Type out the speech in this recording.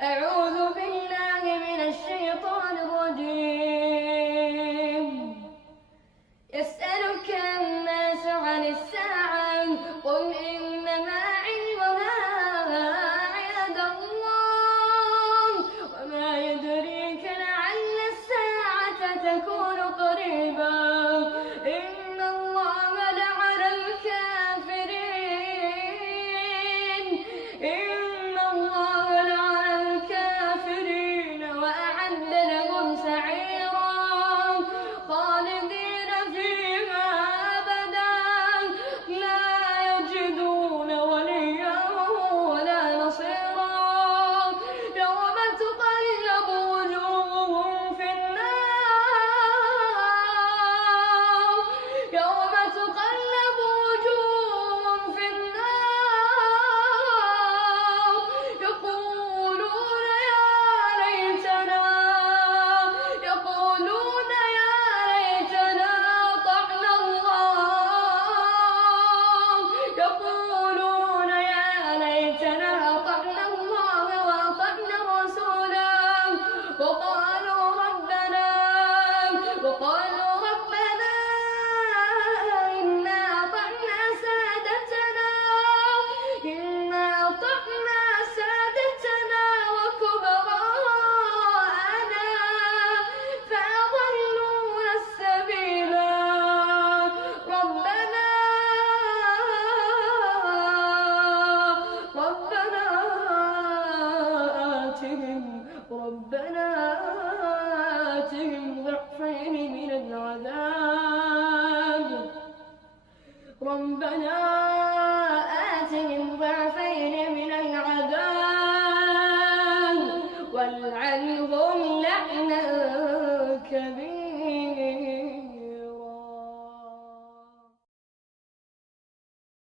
أعوذ بالله من الشيطان الرجيم. يسألك الناس عن الساعة قل إنما علمها عند الله وما يدريك لعل الساعة تكون قريبا. إن الله لعن الكافرين وأعد لهم سعيرا خالدين فيها أبدا لا يجدون وليا ولا نصيرا. يوم تقلب وجوههم في النار يقولون يا ليتنا أطعنا الله وأطعنا الرسولا وقالوا ربنا إنا أطعنا سادتنا وكبراءنا فأضلونا السبيلا. ربنا آتهم ضعفين من العذاب والعنهم لعنا كبيرا.